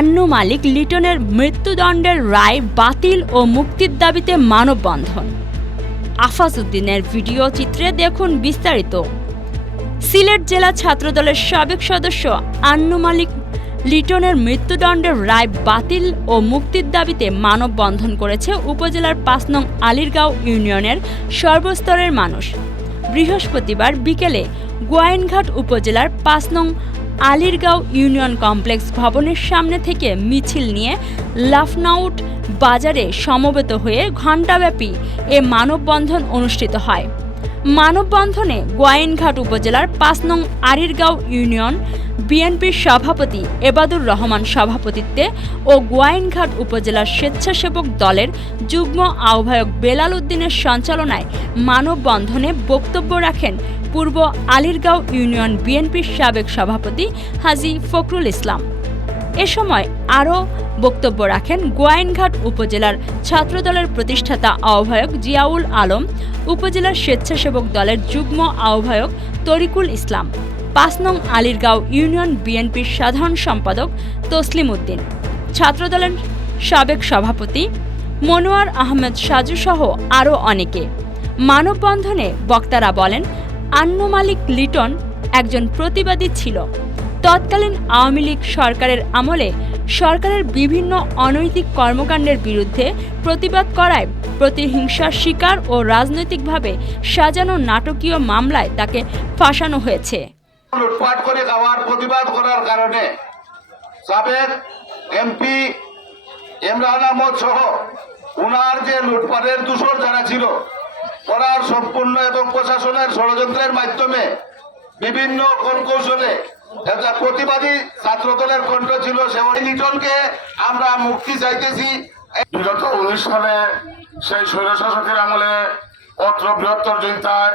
আন্নু মালিক লিটনের মৃত্যুদণ্ডের রায় বাতিল ও মুক্তির দাবিতে মানববন্ধন। আফাজ উদ্দিনের ভিডিও চিত্রে দেখুন বিস্তারিত। সিলেট জেলা ছাত্রদলের সাবেক সদস্য আন্নু মালিক লিটনের মৃত্যুদণ্ডের রায় বাতিল ও মুক্তির দাবিতে মানববন্ধন করেছে উপজেলার ৫ নং আলীরগাঁও ইউনিয়নের সর্বস্তরের মানুষ। বৃহস্পতিবার বিকেলে গোয়াইনঘাট উপজেলার ৫ নং আলীরগাঁও ইউনিয়ন কমপ্লেক্স ভবনের সামনে থেকে মিছিল নিয়ে লাফনাউট বাজারে সমবেত হয়ে ঘণ্টাব্যাপী এ মানববন্ধন অনুষ্ঠিত হয়। মানববন্ধনে গোয়াইনঘাট উপজেলার ৫ নং আলীরগাঁও ইউনিয়ন বিএনপির সভাপতি এবাদুর রহমান সভাপতিত্বে ও গোয়াইনঘাট উপজেলার স্বেচ্ছাসেবক দলের যুগ্ম আহ্বায়ক বেলাল উদ্দিনের সঞ্চালনায় মানববন্ধনে বক্তব্য রাখেন পূর্ব আলীরগাঁও ইউনিয়ন বিএনপির সাবেক সভাপতি হাজী ফখরুল ইসলাম। এ সময় আরও বক্তব্য রাখেন গোয়াইনঘাট উপজেলার ছাত্রদলের প্রতিষ্ঠাতা আহ্বায়ক জিয়াউল আলম, উপজেলার স্বেচ্ছাসেবক দলের যুগ্ম আহ্বায়ক তরিকুল ইসলাম, ৫ নং আলীরগাঁও ইউনিয়ন বিএনপির সাধারণ সম্পাদক তসলিম উদ্দিন, ছাত্রদলের সাবেক সভাপতি মনোয়ার আহমেদ সাজু সহ আরও অনেকে। মানববন্ধনে বক্তারা বলেন, আন্নু মালিক লিটন একজন প্রতিবাদী ছিল। তৎকালীন আওয়ামী লীগ সরকারের আমলে সরকারের বিভিন্ন অনৈতিক কর্মকাণ্ডের বিরুদ্ধে প্রতিবাদ করায় প্রতিহিংসার শিকার ও রাজনৈতিকভাবে সাজানো নাটকীয় মামলায় তাকে ফাঁসানো হয়েছে। লুটপাট করে খাওয়ার প্রতিবাদ করার কারণে সাবেক এমপি ইমরান আহমদ সহ উনার যে লুটপাটের দূষর যারা ছিল করার সম্পূর্ণ এবং প্রশাসনের ষড়যন্ত্রের মাধ্যমে বিভিন্ন কৌশলে একটা প্রতিবাদী ছাত্রদলের কণ্ঠ ছিল। সেই লিটনকে আমরা মুক্তি চাইতেছি। বিগত 19 সালে সেই স্বৈরশাসকের আমলে অত্র বৃহত্তর জনতায়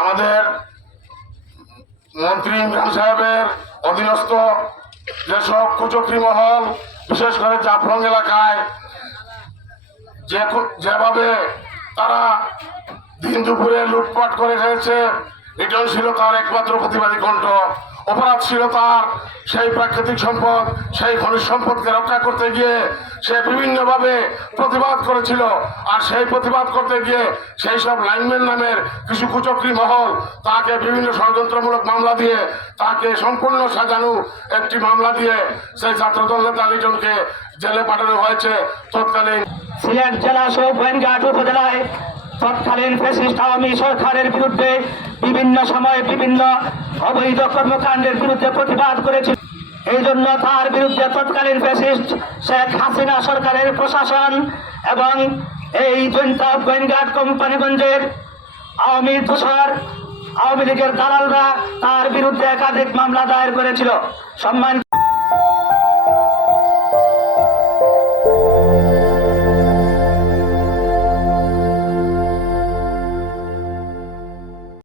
আমাদের মন্ত্রী ইমরান সাহেবের অধীনস্থ যেসব কুচক্রী মহল, বিশেষ করে জাফলং এলাকায় যেভাবে তারা দিন দুপুরে লুটপাট করে খেয়েছে, লিটন ছিল তার একমাত্র প্রতিবাদী কণ্ঠ। অপরাধ ছিল তার সেই প্রাকৃতিক সম্পদ, সেই খনিজ সম্পদকে রক্ষা করতে গিয়ে সে বিভিন্নভাবে প্রতিবাদ করেছিল। আর সেই প্রতিবাদ করতে গিয়ে সেই সব লাইনম্যান নামের কিছু কুচক্রী মহল তাকে বিভিন্ন ষড়যন্ত্রমূলক মামলা দিয়ে তাকে সম্পূর্ণ সাজানো একটি মামলা দিয়ে সেই ছাত্রদল নেতা লিটনকে জেলে পাঠানো হয়েছে। তৎকালীন সিলেট জেলা সহ গোয়াইনঘাট উপজেলায় তৎকালীন ফ্যাসিস্ট আওয়ামী সরকারের বিরুদ্ধে বিভিন্ন সময়ে বিভিন্ন অবৈধ কর্মকাণ্ডের বিরুদ্ধে প্রতিবাদ করেছিল। এই জন্য তার বিরুদ্ধে তৎকালীন ফ্যাসিস্ট শেখ হাসিনা সরকারের প্রশাসন এবং এই জনতা গোয়াইনঘাট কোম্পানিগঞ্জের আওয়ামী দোসর আওয়ামী লীগের দালালরা তার বিরুদ্ধে একাধিক মামলা দায়ের করেছিল। সম্মান